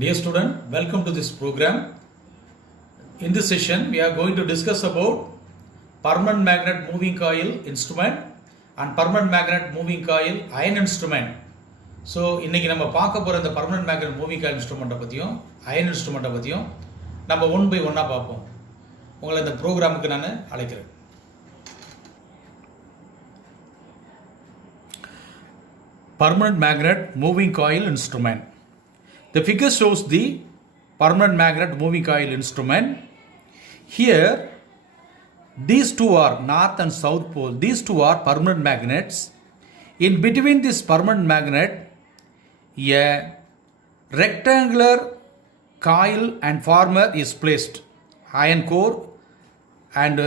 Dear student, welcome to this program. In this session, we are going to discuss about permanent magnet moving coil instrument and permanent magnet moving coil iron instrument. So, இன்னைக்கு நம்ம பார்க்க போற இந்த permanent magnet moving coil instrument பத்தியும் iron instrument பத்தியும் நம்ம one by ஒன்னா பார்ப்போம். உங்களை இந்த ப்ரோக்ராமுக்கு நான் அழைக்கிறேன். Permanent magnet moving coil instrument. The figure shows the permanent magnet moving coil instrument. Here, these two are north and south pole. These two are permanent magnets. In between this permanent magnet, a rectangular coil and former is placed. Iron core and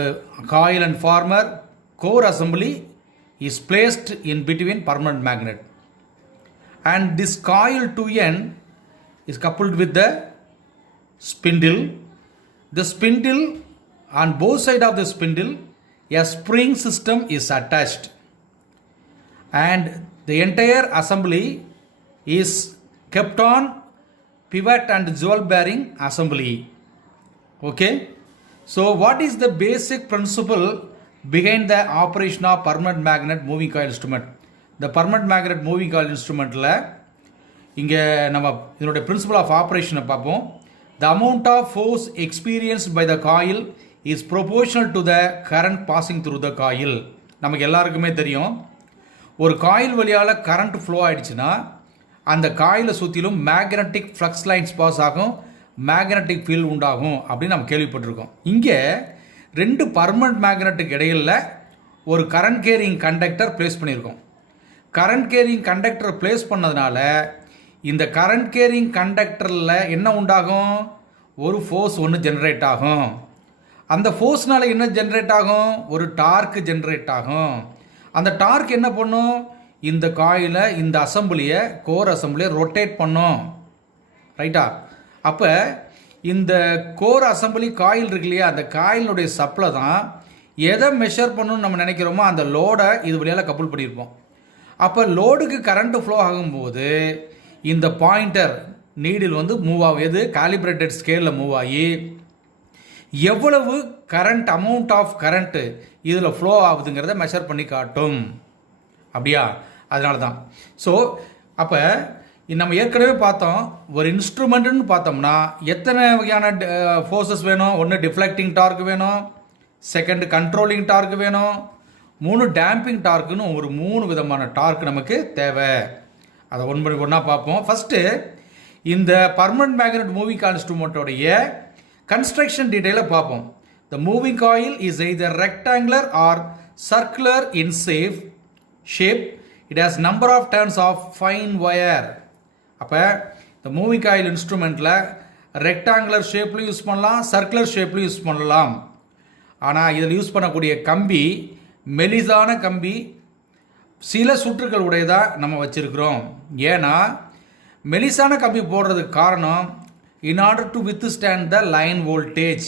coil and former core assembly is placed in between permanent magnet. And this coil 2N is coupled with the spindle. The spindle, on both sides of the spindle, a spring system is attached. And the entire assembly is kept on pivot and jewel bearing assembly. Okay? So what is the basic principle behind the operation of permanent magnet moving coil instrument? The permanent magnet moving coil instrument la இங்கே நம்ம இதனுடைய principal of ஆப்ரேஷனை பார்ப்போம். The amount of force experienced by the coil is proportional to the current passing through the coil. நமக்கு எல்லாருக்குமே தெரியும், ஒரு coil வழியால் கரண்ட் ஃப்ளோ ஆகிடுச்சுன்னா அந்த காயிலை சுற்றிலும் மேக்னட்டிக் ஃப்ளக்ஸ் லைன்ஸ் பாஸ் ஆகும், மேக்னட்டிக் ஃபீல்டு உண்டாகும் அப்படின்னு நம்ம கேள்விப்பட்டிருக்கோம். இங்கே ரெண்டு பர்மனன்ட் மேக்னட்டுக்கு இடையில் ஒரு கரண்ட் கேரிங் கண்டக்டர் பிளேஸ் பண்ணியிருக்கோம். கரண்ட் கேரிங் கண்டக்டர் பிளேஸ் பண்ணதுனால இந்த கரண்ட் கேரிங் கண்டக்டரில் என்ன உண்டாகும்? ஒரு ஃபோர்ஸ் ஒன்று ஜென்ரேட் ஆகும். அந்த ஃபோர்ஸ்னால் என்ன ஜென்ரேட் ஆகும்? ஒரு டார்க் ஜென்ரேட் ஆகும். அந்த டார்க் என்ன பண்ணும்? இந்த காயிலை, இந்த அசம்பிளியை, கோர் அசம்பிளியை ரொட்டேட் பண்ணும். ரைட்டா? அப்போ இந்த கோர் அசம்பிளி காயில் இருக்கு இல்லையா, அந்த காயிலுடைய சப்ளை தான் எதை மெஷர் பண்ணணும்னு நம்ம நினைக்கிறோமோ அந்த லோடை இது வழியால் கப்புள் பண்ணியிருப்போம். அப்போ லோடுக்கு கரண்ட்டு ஃப்ளோ ஆகும்போது இந்த பாயிண்டர் நீடில் வந்து மூவ் ஆகும். எது? காலிப்ரேட்டட் ஸ்கேலில் மூவ் ஆகி எவ்வளவு கரண்ட், அமௌண்ட் ஆஃப் கரண்ட்டு இதில் ஃப்ளோ ஆகுதுங்கிறத மெஷர் பண்ணி காட்டும். அப்படியா? அதனால தான். ஸோ அப்போ நம்ம ஏற்கனவே பார்த்தோம், ஒரு இன்ஸ்ட்ருமெண்ட்டுன்னு பார்த்தோம்னா எத்தனை வகையான ஃபோர்ஸஸ் வேணும்? ஒன்று டிஃப்ளெக்டிங் டார்க் வேணும், செகண்ட் கண்ட்ரோலிங் டார்க் வேணும், 3 டேம்பிங் டார்க்குன்னு ஒரு 3 விதமான டார்க் நமக்கு தேவை. அதை ஒன்றா பார்ப்போம். ஃபஸ்ட்டு இந்த பர்மனன்ட் மேக்னெட் மூவிங் காயில் இன்ஸ்ட்ருமெண்ட்டோடைய கன்ஸ்ட்ரக்ஷன் டீட்டெயிலை பார்ப்போம். The moving coil is either rectangular or circular in shape. It has number of turns of fine wire. அப்போ இந்த மூவிங் காயில் இன்ஸ்ட்ருமெண்ட்டில் ரெக்டாங்குலர் ஷேப்லையும் யூஸ் பண்ணலாம், சர்க்குலர் ஷேப்லையும் யூஸ் பண்ணலாம். ஆனால் இதில் யூஸ் பண்ணக்கூடிய கம்பி மெலிசான கம்பி, சில சுற்றுகள் உடையதாக நம்ம வச்சுருக்கிறோம். ஏன்னா மெலிசான கம்பி போடுறதுக்கு காரணம் in order to withstand the line voltage.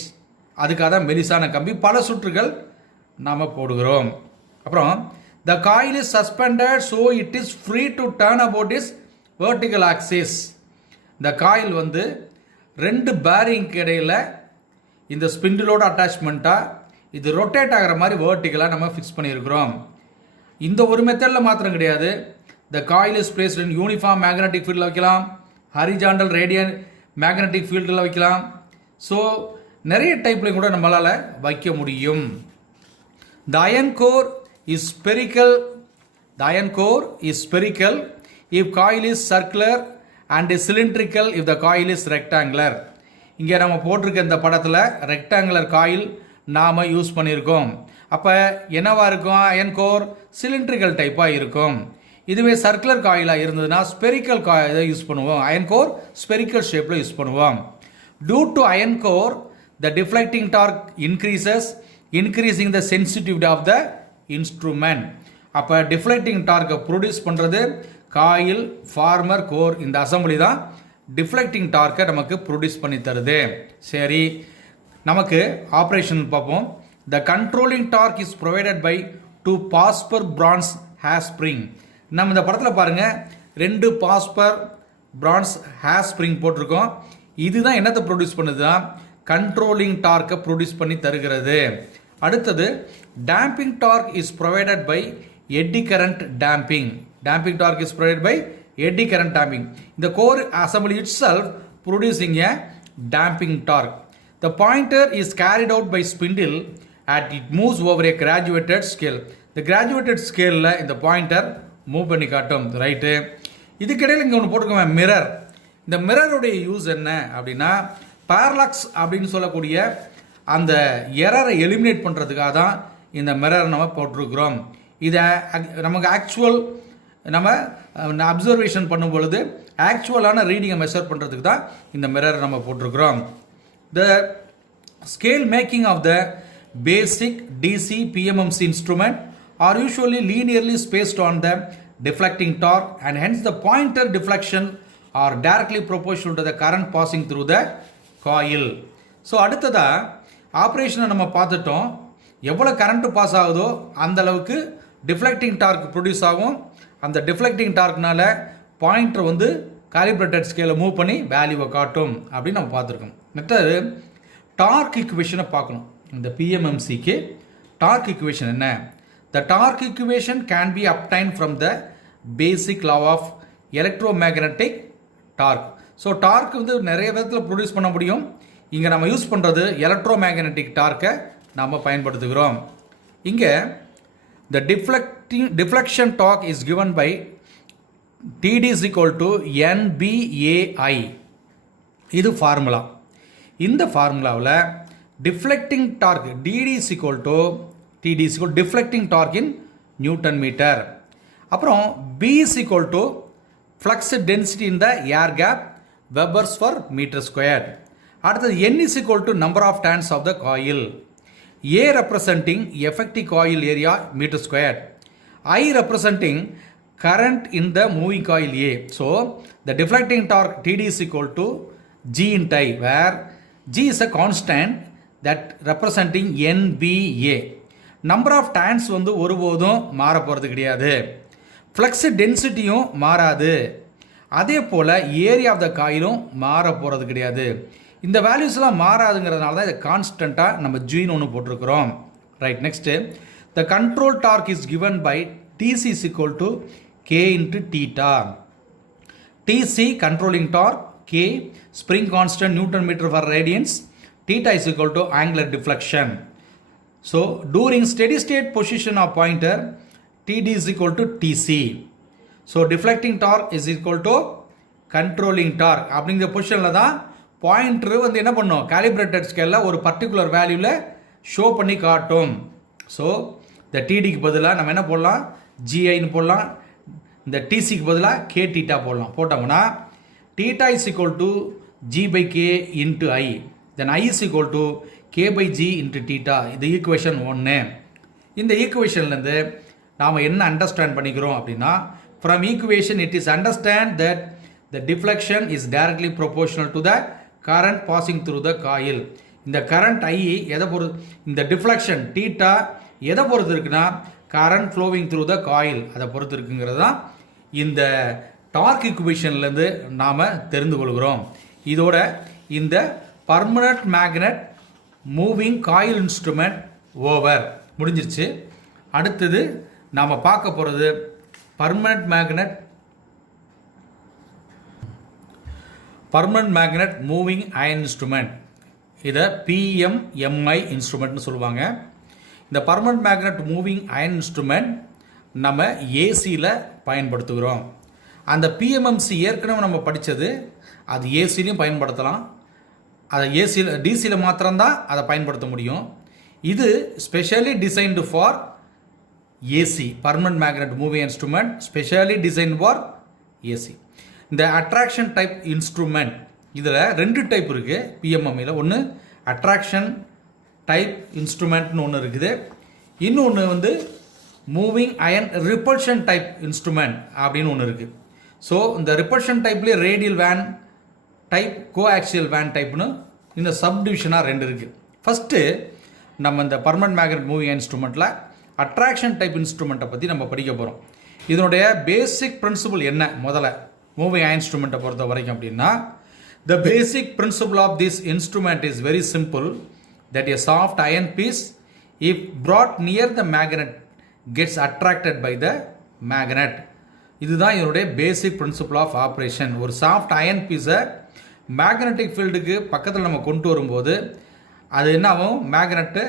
அதுக்காக தான் மெலிசான கம்பி, பல சுற்றுகள் நாம் போடுகிறோம். அப்புறம் த coil is suspended so it is free to turn about is vertical axis. இந்த காயில் வந்து 2 பேரிங்க்கு இடையில் இந்த ஸ்பிண்டிலோட அட்டாச்மெண்ட்டாக இது ரொட்டேட் ஆகிற மாதிரி வேர்ட்டிக்கலாக நம்ம ஃபிக்ஸ் பண்ணியிருக்கிறோம். இந்த ஒரு மெத்தடில் மாத்திரம் கிடையாது. த coil is placed in uniform magnetic ஃபீல்டில் வைக்கலாம், ஹரிஜாண்டல் ரேடியல் மேக்னட்டிக் ஃபீல்டில் வைக்கலாம். ஸோ நிறைய டைப்லையும் கூட நம்மளால் வைக்க முடியும். The iron core is spherical. The iron core is spherical if coil is circular and is cylindrical if the coil is rectangular. இங்கே நம்ம போட்டிருக்க இந்த படத்தில் ரெக்டாங்குலர் காயில் நாம் யூஸ் பண்ணியிருக்கோம். அப்போ என்னவாக இருக்கும்? அயன் கோர் சிலிண்ட்ரிக்கல் டைப்பாக இருக்கும். இதுவே சர்க்குலர் காயிலாக இருந்ததுன்னா ஸ்பெரிக்கல் இதை யூஸ் பண்ணுவோம். அயன் கோர் ஸ்பெரிக்கல் ஷேப்பில் யூஸ் பண்ணுவோம். Due to iron core the deflecting torque increasing the sensitivity of the instrument. அப்போ டிஃப்ளெக்டிங் டார்க்கை ப்ரொடியூஸ் பண்ணுறது காயில், ஃபார்மர், கோர், இந்த அசம்பிளி தான் டிஃப்ளெக்டிங் டார்க்கை நமக்கு ப்ரொடியூஸ் பண்ணி தருது. சரி, நமக்கு ஆப்ரேஷன் பார்ப்போம். The controlling torque is provided by 2 Pasper bronze hair spring. நம்ம இந்த படத்தில் பாருங்கள், 2 பாஸ்பர் பிரான்ஸ் ஹேர் ஸ்ப்ரிங் போட்டிருக்கோம். இதுதான் என்னத்தை ப்ரொடியூஸ் பண்ணுதுன்னா கண்ட்ரோலிங் டார்க்கை ப்ரொடியூஸ் பண்ணி தருகிறது. அடுத்தது damping torque is provided by eddy current damping. Damping torque is provided by eddy current damping. இந்த core assembly itself producing a damping torque. The pointer is carried out by spindle at it moves over a graduated scale. The graduated scale இந்த pointer move பண்ணி காட்டும். Right. இதுக்கிடையில் இங்கே ஒன்று போட்டுக்கோங்க, mirror. இந்த மிரருடைய use என்ன அப்படின்னா பேரலாக்ஸ் அப்படின்னு சொல்லக்கூடிய அந்த எரரை எலிமினேட் பண்ணுறதுக்காக தான் இந்த மிரர் நம்ம போட்டிருக்கிறோம். இதை நமக்கு ஆக்சுவல் நம்ம அப்சர்வேஷன் பண்ணும் பொழுது ஆக்சுவலான ரீடிங்கை மெஷர் பண்ணுறதுக்கு தான் இந்த மிரரை நம்ம போட்டிருக்கிறோம். The scale making of the basic DC PMMC instrument are usually linearly spaced on the deflecting torque and hence the pointer deflection are directly proportional to the current passing through the coil. So அடுத்ததாக ஆப்ரேஷனை நம்ம பார்த்துட்டோம். எவ்வளோ current pass ஆகுதோ அந்த அளவுக்கு deflecting dark produce ஆகும். அந்த deflecting டார்க்னால pointer வந்து காலிப்ரேட்டட் ஸ்கேலை மூவ் பண்ணி வேல்யூவை காட்டும் அப்படின்னு நம்ம பார்த்துருக்கோம். மற்றது டார்க் ஈக்குவேஷனை பார்க்கணும். இந்த பிஎம்எம்சிக்கு டார்க் ஈக்குவேஷன் என்ன? The torque equation can be obtained from the basic law of electromagnetic torque. So torque வந்து நிறைய விதத்தில் ப்ரொடியூஸ் பண்ண முடியும். இங்கே நம்ம யூஸ் பண்ணுறது எலக்ட்ரோ மேக்னட்டிக் டார்க்கை நாம் பயன்படுத்துகிறோம். இங்கே the deflection torque is given by TD is equal to NBAI. இது ஃபார்முலா. இந்த ஃபார்முலாவில் deflecting torque TD is equal to deflecting torque in newton metre. அப்புறம் B is equal to flux density in the air gap Webers for meter squared. அடுத்தது N is equal to number of turns of the coil. A representing effective coil area meter squared. I representing current in the moving coil A. So the deflecting torque TD is equal to G in I, where G is a constant that representing NBA. Number of turns வந்து ஒருபோதும் மாற போகிறது கிடையாது. Flux டென்சிட்டியும் மாறாது. அதே போல் area of the காயிலும் மாற போகிறது கிடையாது. இந்த வேல்யூஸ்லாம் மாறாதுங்கிறதுனால தான் இதை கான்ஸ்டண்ட்டாக நம்ம ஜீன் ஒன்று போட்டிருக்கிறோம். Right. Next the control torque is given by TC is equal to K into theta. TC controlling torque, K spring constant Newton meter per radians, theta is equal to angular deflection. So during steady state position of pointer, TD is equal to TC. So deflecting torque is equal to controlling torque. அப்படிங்கிற பொசிஷனில் தான் pointer வந்து என்ன பண்ணும், காலிப்ரேட்டட் ஸ்கேலில் ஒரு particular வேல்யூவில் show பண்ணி காட்டும். ஸோ இந்த டிடிக்கு பதிலாக நம்ம என்ன போடலாம், ஜிஐன்னு போடலாம். இந்த டிசிக்கு பதிலாக கே டீட்டா போடலாம். போட்டோம்னா theta is equal to G by K into I, then I is equal to K by G into theta. இது ஈக்குவேஷன் 1. இந்த ஈக்குவேஷன்லேருந்து நாம் என்ன அண்டர்ஸ்டாண்ட் பண்ணிக்கிறோம் அப்படின்னா, from equation it is understand that the deflection is directly proportional to the current passing through the coil. இந்த current I எதை பொறுத்து, இந்த டிஃப்ளெக்ஷன் டீட்டா எதை பொறுத்து இருக்குன்னா current flowing through the coil அதை பொறுத்து இருக்குங்கிறது தான் இந்த டார்க் ஈக்குவேஷன்லேருந்து நாம் தெரிந்து கொள்கிறோம். இதோட இந்த permanent magnet moving coil instrument over முடிஞ்சிருச்சு. அடுத்தது நாம் பார்க்க போகிறது permanent magnet moving iron instrument. இதை PMMI இன்ஸ்ட்ருமெண்ட்னு சொல்லுவாங்க. இந்த permanent magnet moving iron instrument நம்ம ஏசியில் பயன்படுத்துகிறோம். அந்த PMMC ஏற்கனவே நம்ம படித்தது, அது ஏசிலையும் பயன்படுத்தலாம். அதை ஏசியில் டிசியில் மாத்திரம்தான் அதை பயன்படுத்த முடியும். இது specially designed for AC, permanent magnet moving instrument specially design for AC. இந்த அட்ராக்ஷன் டைப் இன்ஸ்ட்ருமெண்ட் இதில் 2 டைப் இருக்குது PMMIயில். ஒன்று அட்ராக்ஷன் டைப் இன்ஸ்ட்ருமெண்ட்னு ஒன்று இருக்குது, இன்னொன்று வந்து moving iron repulsion type instrument அப்படின்னு ஒன்று இருக்குது. ஸோ இந்த ரிப்பல்ஷன் டைப்லேயே radial vane type, coaxial vane டைப்னு இந்த சப்டிவிஷனாக 2 இருக்குது. ஃபஸ்ட்டு நம்ம இந்த பர்மனன்ட் மேக்னெட் மூவிங் இன்ஸ்ட்ருமெண்ட்டில் அட்ராக்ஷன் டைப் இன்ஸ்ட்ருமெண்ட்டை பற்றி நம்ம படிக்க போகிறோம். இதனுடைய பேசிக் பிரின்சிபல் என்ன முதல்ல மூவிங் அயன் இன்ஸ்ட்ருமெண்ட்டை பொறுத்த வரைக்கும் அப்படின்னா, the basic principle of this instrument is very simple, that a soft iron piece if brought near the magnet gets attracted by the magnet. இதுதான் இதனுடைய பேசிக் பிரின்சிபல் ஆஃப் ஆப்ரேஷன். ஒரு சாஃப்ட் அயன் பீஸை magnetic ஃபீல்டுக்கு பக்கத்தில் நம்ம கொண்டு வரும்போது அது என்ன ஆகும், மேக்னெட்டு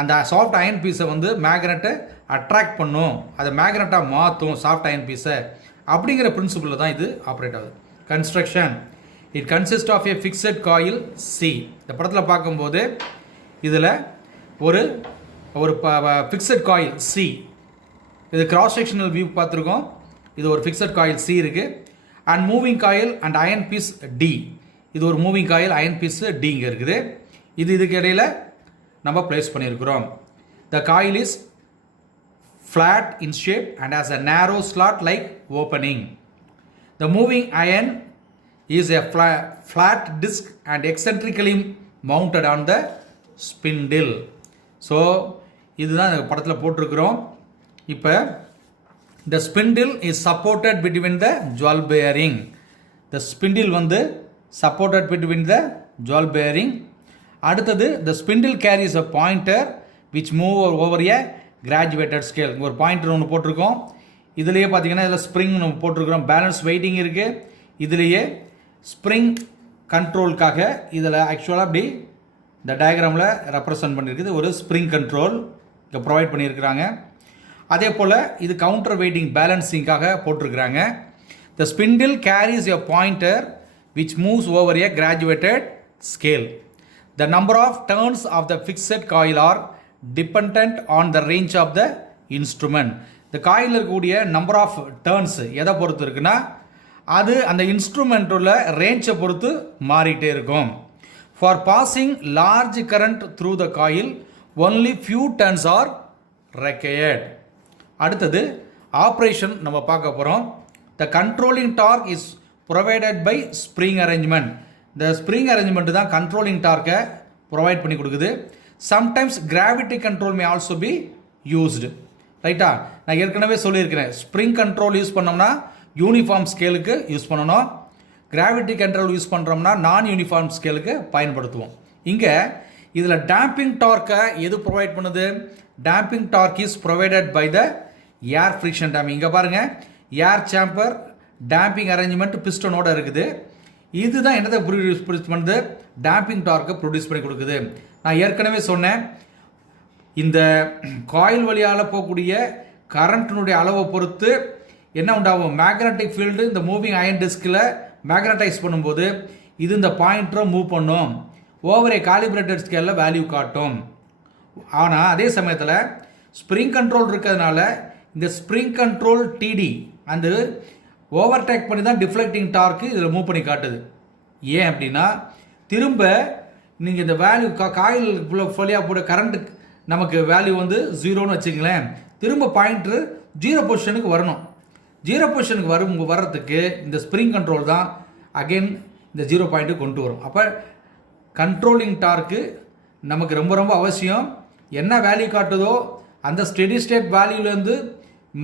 அந்த சாஃப்ட் அயன் பீஸை வந்து மேக்னெட்டை அட்ராக்ட் பண்ணும், அதை மேக்னெட்டாக மாற்றும் சாஃப்ட் அயன் பீஸை. அப்படிங்கிற பிரின்சிபலில் தான் இது ஆப்ரேட் ஆகுது. Construction, it consist of a fixed coil C. இந்த படத்தில் பார்க்கும்போது இதில் ஒரு ஒரு ஃபிக்ஸட் காயில் சி, இது கிராஸ் செக்ஷனல் வியூ பார்த்துருக்கோம். இது ஒரு ஃபிக்ஸட் காயில் சி இருக்குது. And moving coil and iron piece D, இது ஒரு moving coil iron piece D இங்கே இருக்குது. இதுக்கு இடையில் நம்ம பிளேஸ் பண்ணியிருக்கிறோம். The coil is flat in shape and has a narrow slot like opening. The moving iron is a flat disc and eccentrically mounted on the spindle. So இதுதான் இந்த படத்தில் போட்டிருக்கிறோம். இப்போ the spindle is supported between the jewel bearing. The spindle வந்து supported between the jewel bearing. அடுத்தது the spindle carries a pointer which move over a graduated scale. ஒரு pointer ஒன்று போட்டிருக்கோம். இதுலேயே பார்த்தீங்கன்னா இதில் ஸ்ப்ரிங் ஒன்று போட்டிருக்கிறோம். பேலன்ஸ் வெயிட்டிங் இருக்குது. இதுலேயே ஸ்ப்ரிங் கண்ட்ரோலுக்காக இதில் ஆக்சுவலாக அப்படி இந்த டயக்ராமில் ரெப்ரசன்ட் பண்ணியிருக்குது. ஒரு ஸ்ப்ரிங் கண்ட்ரோல் இங்கே ப்ரொவைட் பண்ணியிருக்கிறாங்க. அதே போல் இது கவுண்டர் வெயிட்டிங் பேலன்சிங்காக போட்டிருக்கிறாங்க. The spindle carries a pointer which moves over a graduated scale. The number of turns of the fixed coil are dependent on the range of the instrument. இந்த coil இருக்கக்கூடிய number of turns எதை பொறுத்து இருக்குன்னா, அது அந்த இன்ஸ்ட்ருமெண்ட்டோட ரேஞ்சை பொறுத்து மாறிட்டே இருக்கும். For passing large current through the coil only few turns are required. அடுத்தது ஆப்ரேஷன் நம்ம பார்க்க போகிறோம். The controlling torque is provided by spring arrangement. இந்த ஸ்ப்ரிங் அரேஞ்ச்மெண்ட் தான் கண்ட்ரோலிங் டார்க்கை ப்ரொவைட் பண்ணி கொடுக்குது. Sometimes gravity control may also be used. ரைட்டா, நான் ஏற்கனவே சொல்லியிருக்கிறேன், ஸ்ப்ரிங் கண்ட்ரோல் யூஸ் பண்ணோம்னா யூனிஃபார்ம் ஸ்கேலுக்கு யூஸ் பண்ணணும், கிராவிட்டி கண்ட்ரோல் யூஸ் பண்ணுறோம்னா நான் யூனிஃபார்ம் ஸ்கேலுக்கு பயன்படுத்துவோம். இங்கே இதில் டேம்பிங் டார்க்கை எது ப்ரொவைட் பண்ணுது? Damping torque is provided by the air friction damping. இங்கே பாருங்கள், ஏர் சேம்பர் டேம்பிங் அரேஞ்ச்மெண்ட் பிஸ்டனோட இருக்குது. இதுதான் என்னதை ப்ரொடியூஸ் பண்ணுது? டேம்பிங் டார்க்கை ப்ரொடியூஸ் பண்ணி கொடுக்குது. நான் ஏற்கனவே சொன்னேன், இந்த காயில் வழியால் போகக்கூடிய கரண்ட்டினுடைய அளவை பொறுத்து என்ன உண்டாகும், மேக்னட்டிக் ஃபீல்டு இந்த மூவிங் அயன் டிஸ்கில் மேக்னடைஸ் பண்ணும்போது இது இந்த பாயிண்டரை மூவ் பண்ணும், ஓவர் ஏ காலிபிரேட்டட் ஸ்கேலில் வேல்யூ காட்டும். ஆனால் அதே சமயத்தில் ஸ்ப்ரிங் கண்ட்ரோல் இருக்கிறதுனால இந்த ஸ்ப்ரிங் கண்ட்ரோல் டிடி அந்த ஓவர்டேக் பண்ணி தான் டிஃப்ளெக்டிங் டார்க்கு இதில் மூவ் பண்ணி காட்டுது. ஏன் அப்படின்னா, திரும்ப நீங்கள் இந்த வேல்யூ காயில் ஃபுல்லாக போட கரண்ட்டு நமக்கு வேல்யூ வந்து ஜீரோன்னு வச்சுங்களேன், திரும்ப பாயிண்ட்ரு ஜீரோ பொசிஷனுக்கு வரணும். ஜீரோ பொசிஷனுக்கு வர்றதுக்கு இந்த ஸ்ப்ரிங் கண்ட்ரோல் தான் அகெயின் இந்த ஜீரோ பாயிண்ட்டுக்கு கொண்டு வரும். அப்போ கண்ட்ரோலிங் டார்க்கு நமக்கு ரொம்ப ரொம்ப அவசியம். என்ன வேல்யூ காட்டுதோ அந்த ஸ்டெடி ஸ்டேட் வேல்யூலேருந்து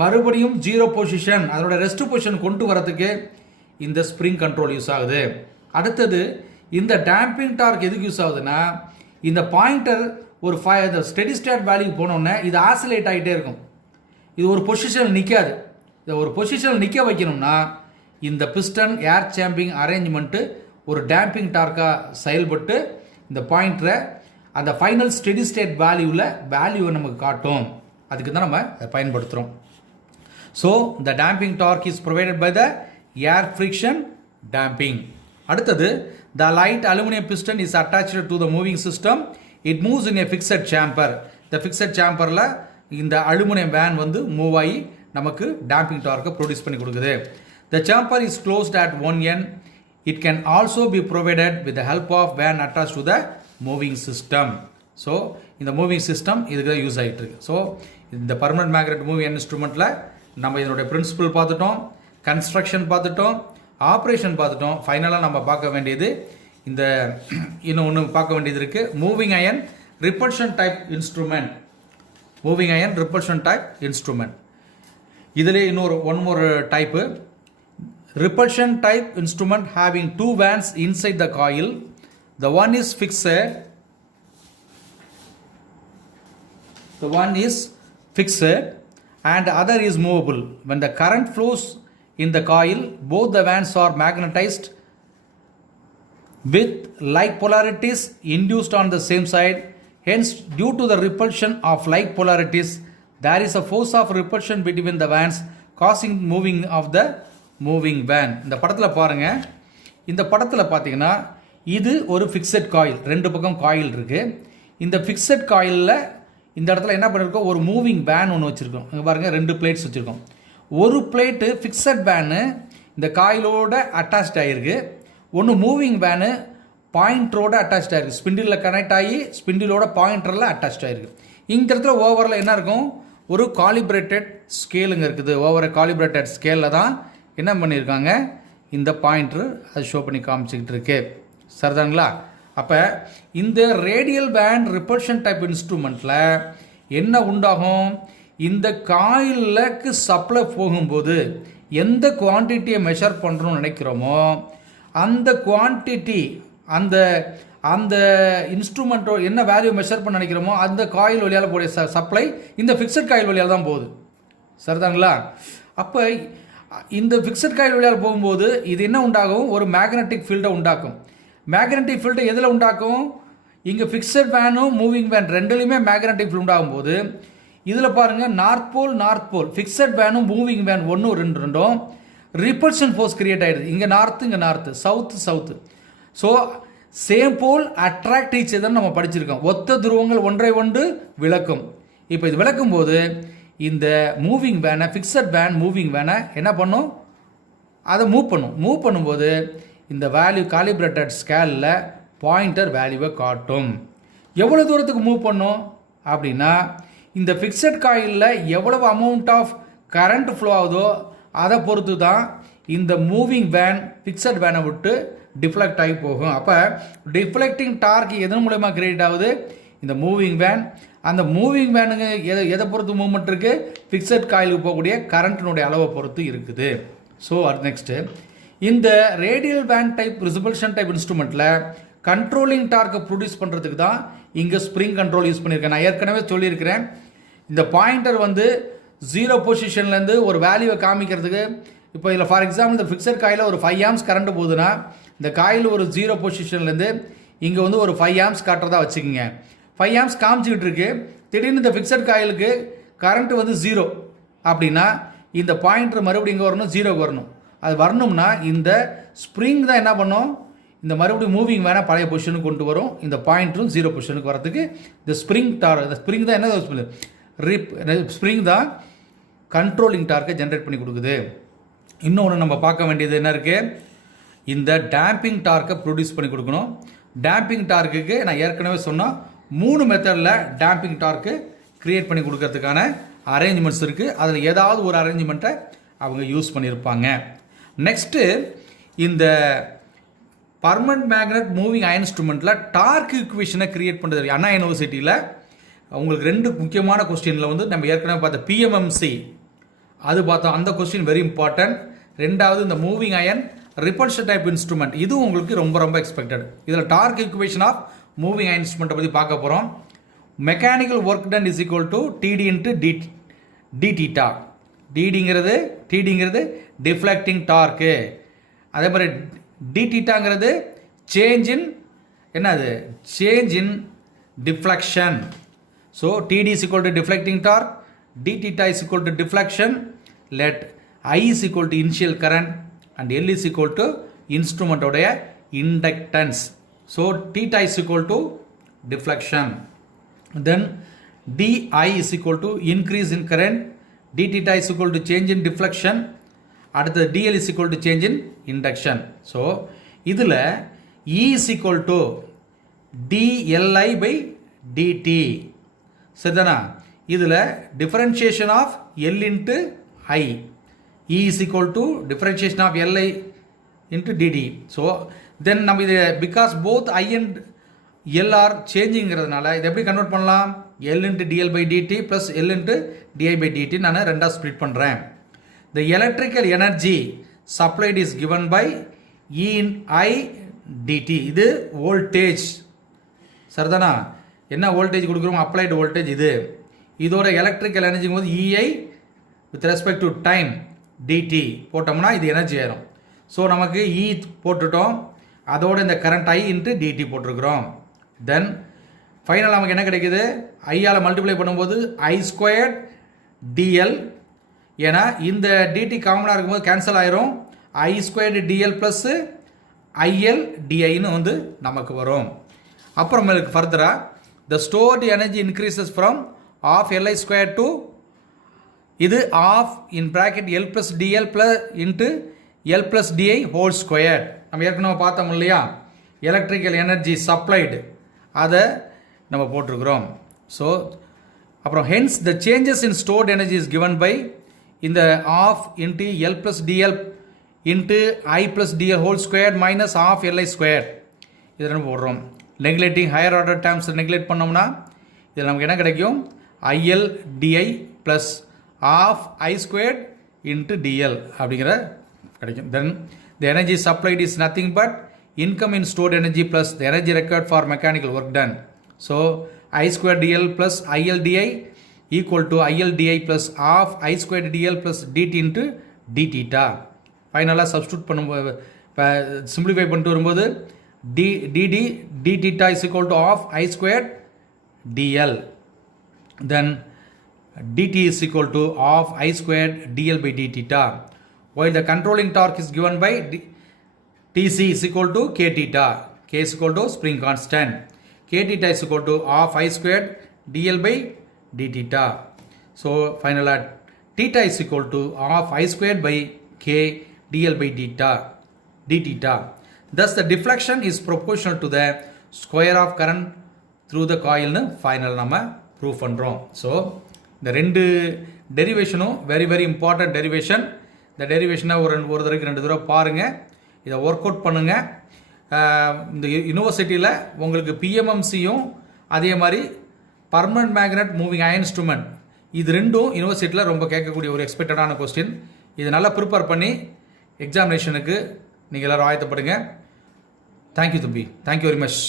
மறுபடியும் ஜீரோ பொசிஷன் அதோட ரெஸ்ட் பொசிஷன் கொண்டு வரதுக்கு இந்த ஸ்ப்ரிங் கண்ட்ரோல் யூஸ் ஆகுது. அடுத்தது இந்த டேம்பிங் டார்க் எதுக்கு யூஸ் ஆகுதுன்னா, இந்த பாயிண்டர் ஒரு ஸ்டெடி ஸ்டேட் வேல்யூ போனோடனே இது ஆசிலேட் ஆகிட்டே இருக்கும். இது ஒரு பொசிஷனில் நிற்காது. இதை ஒரு பொசிஷனில் நிற்க வைக்கணும்னா இந்த பிஸ்டன் ஏர் சேம்பிங் அரேஞ்ச்மெண்ட்டு ஒரு டேம்பிங் டார்க்காக செயல்பட்டு இந்த பாயிண்டரை அந்த ஃபைனல் ஸ்டெடி ஸ்டேட் வேல்யூவை நமக்கு காட்டும். அதுக்கு தான் நம்ம அதை பயன்படுத்துகிறோம். So the damping torque is provided by the air friction damping. அடுத்தது, the light aluminum piston is attached to the moving system. It moves in a fixed chamber. The fixed chamberல இந்த அலுமினியம் வேன் வந்து move ஆகி நமக்கு damping டார்க்கை produce பண்ணி கொடுக்குது. The chamber is closed at one end. It can also be provided with the help of van attached to the moving system. So இந்த moving system இதுக்கு தான் யூஸ் ஆகிட்டு இருக்கு. ஸோ இந்த பர்மனன்ட் மேக்னெட் மூவிங் இன்ஸ்ட்ருமெண்ட்டில் நம்ம இதனுடைய பிரின்சிபல் பார்த்துட்டோம், construction பார்த்துட்டோம், ஆப்ரேஷன் பார்த்துட்டோம். ஃபைனலாக நம்ம பார்க்க வேண்டியது இந்த இன்னொன்று பார்க்க வேண்டியது இருக்குது, moving iron repulsion type instrument. Moving iron repulsion type instrument. இதிலே இன்னொரு one more type, repulsion type instrument having two vands inside the coil. The one is fixed, and other is movable. When the current flows in the coil, both the vands are magnetized with like polarities induced on the same side. Hence, due to the repulsion of like polarities, there is a force of repulsion between the vands causing moving of the moving van. இந்த படத்தில் பாருங்க, இந்த படத்தில் பார்த்தீங்கன்னா இது ஒரு fixed coil, ரெண்டு பக்கம் காயில் இருக்கு. இந்த ஃபிக்ஸட் காயிலில் இந்த இடத்துல என்ன பண்ணியிருக்கோம், ஒரு மூவிங் வேன் ஒன்று வச்சுருக்கோம். அங்கே பாருங்கள், ரெண்டு பிளேட்ஸ் வச்சுருக்கோம். ஒரு பிளேட்டு ஃபிக்ஸட் வேனு இந்த காயிலோட அட்டாச்ட் ஆகிருக்கு, ஒன்று மூவிங் வேனு பாயிண்டரோட அட்டாச்ட் ஆகிருக்கு, ஸ்பிண்டிலில் கனெக்ட் ஆகி ஸ்பிண்டிலோட பாயிண்டரில் அட்டாச்ட் ஆகிருக்கு. இந்த இடத்துல ஓவரில் என்ன இருக்கும், ஒரு காலிப்ரேட்டட் ஸ்கேலுங்க இருக்குது. ஓவர காலிப்ரேட்டட் ஸ்கேலில் தான் என்ன பண்ணியிருக்காங்க, இந்த பாயிண்டர் அது ஷோ பண்ணி காமிச்சிக்கிட்டு இருக்கு. சரிதாங்களா? அப்போ இந்த ரேடியல் பேண்ட் ரிப்பல்ஷன் டைப் இன்ஸ்ட்ருமெண்ட்டில் என்ன உண்டாகும், இந்த காயிலுக்கு சப்ளை போகும்போது எந்த குவான்டிட்டியை மெஷர் பண்ணுறோம்னு நினைக்கிறோமோ அந்த குவான்டிட்டி அந்த அந்த இன்ஸ்ட்ருமெண்ட்டோ என்ன வேல்யூ மெஷர் பண்ண நினைக்கிறோமோ அந்த காயில் வழியால் போடைய சப்ளை இந்த ஃபிக்ஸட் காயில் வழியால் தான் போகுது. சரிதாங்களா? அப்போ இந்த ஃபிக்ஸட் காயில் வழியால் போகும்போது இது என்ன உண்டாகும், ஒரு மேக்னெட்டிக் ஃபீல்டை உண்டாக்கும். மேக்னெட்டிக் ஃபீல்டு எதில் உண்டாக்கும், இங்கே ஃபிக்ஸட் வேனும் மூவிங் வேன் ரெண்டுலையுமே மேக்னெட்டிக் ஃபீல்டு உண்டாகும் போது இதில் பாருங்கள், நார்த் போல் ஃபிக்ஸட் வேனும் மூவிங் வேன் ஒன்றும் ரெண்டும் ரிப்பல்ஷன் ஃபோர்ஸ் கிரியேட் ஆகிடுது. இங்கே north south. So same pole attract each அதர்னு நம்ம படிச்சிருக்கோம். ஒத்த துருவங்கள் ஒன்றை ஒன்று விளக்கும். இப்போ இது விளக்கும் போது இந்த மூவிங் வேனை, ஃபிக்ஸட் வேன் மூவிங் வேனை என்ன பண்ணும், அதை மூவ் பண்ணும்போது இந்த வேல்யூ காலிப்ரேட்டட் ஸ்கேலில் பாயிண்டர் வேல்யூவை காட்டும். எவ்வளோ தூரத்துக்கு மூவ் பண்ணும் அப்படின்னா, இந்த ஃபிக்ஸட் காயிலில் எவ்வளவு அமௌண்ட் ஆஃப் கரண்ட் ஃப்ளோ ஆகுதோ அதை பொறுத்து தான் இந்த மூவிங் வேன் ஃபிக்ஸட் வேனை விட்டு டிஃப்ளெக்ட் ஆகி போகும். அப்போ டிஃப்ளெக்டிங் டார்க் எதன் மூலயமா கிரியேட் ஆகுது, இந்த மூவிங் வேன். அந்த மூவிங் வேனுங்க எதை பொறுத்து மூவ்மெண்ட் இருக்குது, ஃபிக்ஸட் காயிலுக்கு போகக்கூடிய கரண்ட்டினுடைய அளவை பொறுத்து இருக்குது. ஸோ அது நெக்ஸ்ட்டு, இந்த radial band type resolution type இன்ஸ்ட்ருமெண்ட்டில் கண்ட்ரோலிங் டார்க்கை ப்ரொடியூஸ் பண்ணுறதுக்கு தான் இங்கே ஸ்ப்ரிங் கண்ட்ரோல் யூஸ் பண்ணியிருக்கேன். நான் ஏற்கனவே சொல்லியிருக்கிறேன், இந்த பாயிண்டர் வந்து 0 பொசிஷன்லேருந்து ஒரு வேல்யூவை காமிக்கிறதுக்கு, இப்போ இதில் ஃபார் எக்ஸாம்பிள் இந்த ஃபிக்ஸட் காயில் ஒரு 5 ஆம்ஸ் கரண்ட் போகுதுன்னா இந்த காயில் ஒரு 0 பொசிஷன்லேருந்து இங்கே வந்து ஒரு 5 ஆம்ஸ் காட்டுறதா வச்சுக்கோங்க. 5 ஆம்ஸ் காமிச்சிக்கிட்டு இருக்கு, திடீர்னு இந்த ஃபிக்ஸட் காயிலுக்கு கரண்ட் வந்து 0 அப்படின்னா இந்த பாயிண்டர் மறுபடியும் இங்கே வரணும், 0க்கு வரணும். அது வரணும்னா இந்த ஸ்ப்ரிங் தான் என்ன பண்ணும், இந்த மறுபடியும் மூவிங் வேணால் பழைய பொசிஷனுக்கு கொண்டு வரும். இந்த பாயிண்டரும் 0 பொசிஷனுக்கு வரதுக்கு இந்த ஸ்ப்ரிங் தான் என்ன, ஸ்ப்ரிங் தான் கண்ட்ரோலிங் டார்க்கை ஜென்ரேட் பண்ணி கொடுக்குது. இன்னொன்று நம்ம பார்க்க வேண்டியது என்ன இருக்குது, இந்த டேம்பிங் டார்க்கை ப்ரொடியூஸ் பண்ணி கொடுக்கணும். டேம்பிங் டார்க்குக்கு நான் ஏற்கனவே சொன்னால் 3 மெத்தடில் டேம்பிங் டார்க்கு க்ரியேட் பண்ணி கொடுக்கறதுக்கான அரேஞ்ச்மெண்ட்ஸ் இருக்குது. அதில் ஏதாவது ஒரு அரேஞ்ச்மெண்ட்டை அவங்க யூஸ் பண்ணியிருப்பாங்க. நெக்ஸ்ட்டு, இந்த பர்மனன்ட் மேக்னெட் மூவிங் அயன் இன்ஸ்ட்ருமெண்ட்டில் டார்க் ஈக்குவேஷனை கிரியேட் பண்ணுறது. அண்ணா யூனிவர்சிட்டியில் உங்களுக்கு 2 முக்கியமான கொஸ்டினில் வந்து நம்ம ஏற்கனவே பார்த்த PMMC அது பார்த்தோம். அந்த கொஸ்டின் வெரி இம்பார்ட்டன்ட். ரெண்டாவது இந்த moving iron repulsion type instrument, இதுவும் உங்களுக்கு ரொம்ப எக்ஸ்பெக்டட். இதில் torque equation of moving iron இன்ஸ்ட்ருமெண்ட்டை பற்றி பார்க்க போகிறோம். Mechanical work done is equal to TD into d theta. டிடிங்கிறது டிஃப்ளெக்டிங் டார்க்கு, அதே மாதிரி டி தீட்டாங்கிறது change in deflection. So TD is equal to deflecting torque, d theta is equal to deflection, let I is equal to initial current and L is equal to instrument உடைய inductance. So theta is equal to deflection. Then DI is equal to increase in current, d theta is equal to change in deflection, அடுத்து DL is equal to change in induction. So இதில் E is equal to DLI by dt. சரிதானா? இதில் differentiation of L into I, E is equal to differentiation of Li into dt. So then நம்ம இது because both I and L are changingங்கிறதுனால இதை எப்படி convert பண்ணலாம், L into DL by dt plus L into di by dt நான் ரெண்டாக split பண்ணுறேன். The electrical energy supplied is given by E in I dt. இது voltage சரிதானா? என்ன voltage கொடுக்குறோம்? அப்ளைடு வோல்டேஜ் இது. இதோட எலக்ட்ரிக்கல் எனர்ஜிங்கும் போது EI with respect to time dt போட்டோம்னா இது எனர்ஜி ஆயிரும். ஸோ நமக்கு E போட்டுட்டோம், அதோட இந்த கரண்ட் I இன்ட்டு dt போட்டிருக்கிறோம். தென் ஃபைனல் நமக்கு என்ன கிடைக்குது? ஐயால் மல்டிப்ளை பண்ணும்போது I² dl. ஏன்னா இந்த dt காமனாக இருக்கும்போது கேன்சல் ஆயிரும். I² dl ப்ளஸ் IL diன்னு வந்து நமக்கு வரும். அப்புறமேலுக்கு ஃபர்தராக the stored energy increases from half Li² to இது half in bracket L plus dl plus into L plus di whole square. நம்ம ஏற்கனவே பார்த்தோம் இல்லையா, எலக்ட்ரிக்கல் எனர்ஜி சப்ளைடு அதை நம்ம போட்டிருக்கிறோம். ஸோ அப்புறம் hence the changes in stored energy is given by இந்த half into L plus dl into I plus dl whole square minus half Li². இதை நம்ம போடுறோம். Neglecting higher order terms neglect பண்ணோம்னா இதில் நமக்கு என்ன கிடைக்கும்? IL di plus half I² into dl அப்படிங்கிற கிடைக்கும். தென் the energy supplied is nothing but income in stored energy plus the energy required for mechanical work done. So I² dl plus IL di equal to IL di plus half I² dl plus dt into d theta. ஃபைனலாக substitute பண்ணும்போது simplify பண்ணிட்டு வரும்போது dd d theta is equal to half I² dl. Then dt is equal to half I² dl by d theta. While the controlling torque is given by Tc is equal to k theta. K is equal to spring constant. K theta is equal to half I² dl by d theta. So finally theta is equal to half I² by k dl by d theta. Thus the deflection is proportional to the square of current through the coil னு final நம்ம prove பண்ணுறோம். So இந்த ரெண்டு டெரிவேஷனும் very very important derivation. இந்த டெரிவேஷனை ஒரு தடவைக்கு 2 தடவை பாருங்கள், இதை ஒர்க் அவுட் பண்ணுங்கள். இந்த யூனிவர்சிட்டியில் உங்களுக்கு PMMCயும் அதே மாதிரி permanent magnet moving iron instrument இது ரெண்டும் யூனிவர்சிட்டியில் ரொம்ப கேட்கக்கூடிய ஒரு எக்ஸ்பெக்டடான கொஸ்டின். இது நல்லா ப்ரிப்பேர் பண்ணி எக்ஸாமினேஷனுக்கு நீங்கள் எல்லோரும் ஆயத்தப்படுங்க. தேங்க்யூ தம்பி, தேங்க்யூ வெரி மச்.